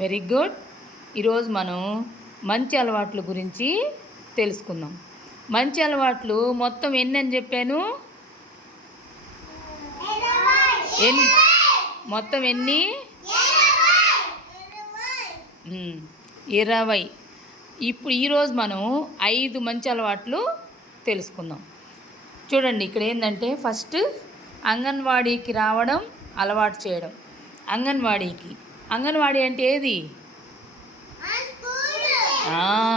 Very good. ఈరోజు మనం మంచి అలవాట్ల గురించి తెలుసుకుందాం. మంచి అలవాట్లు మొత్తం ఎన్ని అని చెప్పాను? ఎన్ని మొత్తం ఎన్ని? ఇరవై. ఇప్పుడు ఈరోజు మనం ఐదు మంచి అలవాట్లు తెలుసుకుందాం. చూడండి ఇక్కడ ఏంటంటే ఫస్ట్ అంగన్వాడీకి రావడం అలవాటు చేయడం. అంగన్వాడీకి. అంగన్వాడీ అంటే ఏది?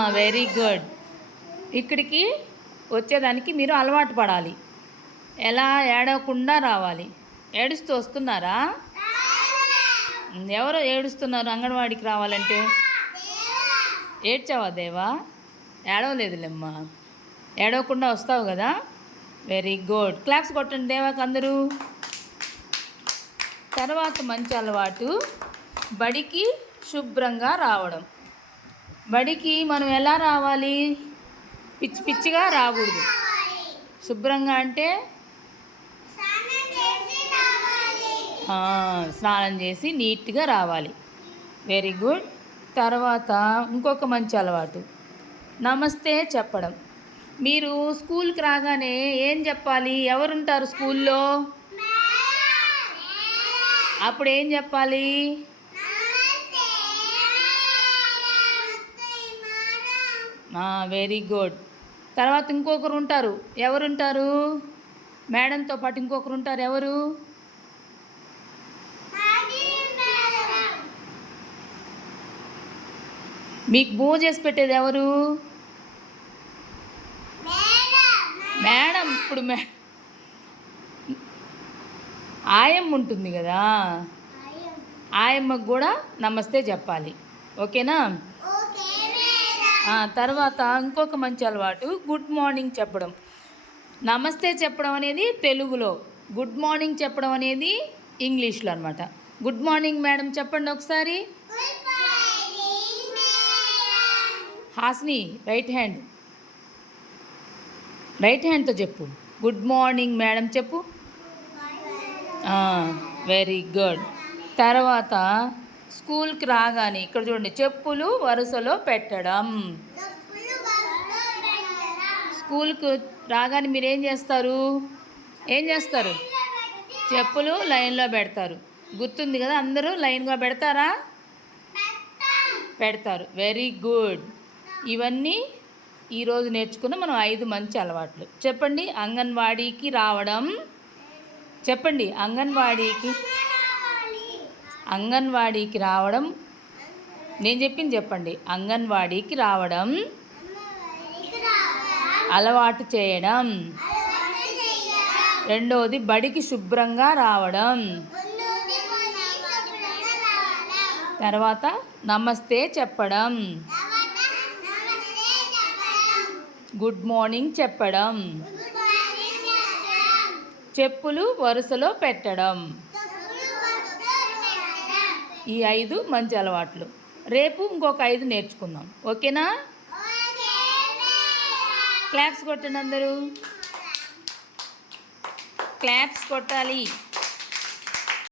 వెరీ గుడ్ ఇక్కడికి వచ్చేదానికి మీరు అలవాటు పడాలి. ఎలా ఏడవకుండా రావాలి. ఏడుస్తూ వస్తున్నారా? ఎవరు ఏడుస్తున్నారు అంగన్వాడికి రావాలంటే? ఏడ్చావా దేవా? ఏడవలేదులేమ్మా. ఏడవకుండా వస్తావు కదా? వెరీ గుడ్ క్లాప్స్ కొట్టండి దేవాకి అందరూ. తర్వాత మంచి అలవాటు. బడికి శుభ్రంగా రావడం. బడికి మనం ఎలా రావాలి? పిచ్చి పిచ్చిగా రాకూడదు. శుభ్రంగా అంటే? స్నానం చేసి నీట్గా రావాలి. Very good. తర్వాత ఇంకొక మంచి అలవాటు. నమస్తే చెప్పడం. మీరు స్కూల్కి రాగానే ఏం చెప్పాలి? ఎవరుంటారు స్కూల్లో? అప్పుడు ఏం చెప్పాలి? వెరీ గుడ్ తర్వాత ఇంకొకరు ఉంటారు. ఎవరుంటారు? మేడంతో పాటు ఇంకొకరు ఉంటారు. ఎవరు? మీకు భోజనం చేసి పెట్టేది ఎవరు? మేడం. ఇప్పుడు మే ఆయమ్మ ఉంటుంది కదా. ఆయమ్మకు కూడా నమస్తే చెప్పాలి. ఓకేనా? తర్వాత ఇంకొక మంచి అలవాటు గుడ్ మార్నింగ్ చెప్పడం. నమస్తే చెప్పడం అనేది తెలుగులో. గుడ్ మార్నింగ్ చెప్పడం అనేది ఇంగ్లీష్లో అనమాట గుడ్ మార్నింగ్ మేడం చెప్పండి ఒకసారి. Hasni right hand. రైట్ హ్యాండ్తో చెప్పు. గుడ్ మార్నింగ్ మేడం చెప్పు. Very good. తర్వాత స్కూల్కి రాగానే ఇక్కడ చూడండి చెప్పులు వరుసలో పెట్టడం. స్కూల్కి రాగానే మీరు ఏం చేస్తారు? ఏం చేస్తారు? చెప్పులు లైన్లో పెడతారు. గుర్తుంది కదా అందరూ లైన్గా పెడతారా? పెడతారు. Very good. ఇవన్నీ ఈరోజు నేర్చుకున్న మనం ఐదు మంచి అలవాట్లు. చెప్పండి అంగన్వాడీకి రావడం. చెప్పండి అంగన్వాడీకి అంగన్వాడీకి రావడం నేను చెప్పింది చెప్పండి. అంగన్వాడీకి రావడం అలవాటు చేయడం. రెండవది బడికి శుభ్రంగా రావడం. తర్వాత నమస్తే చెప్పడం. గుడ్ మార్నింగ్ చెప్పడం. చెప్పులు వరుసలో పెట్టడం. ఈ ఐదు మంచి అలవాట్లు. రేపు ఇంకొక ఐదు నేర్చుకుందాం. ఓకేనా? క్లాప్స్ కొట్టండి అందరూ. క్లాప్స్ కొట్టాలి.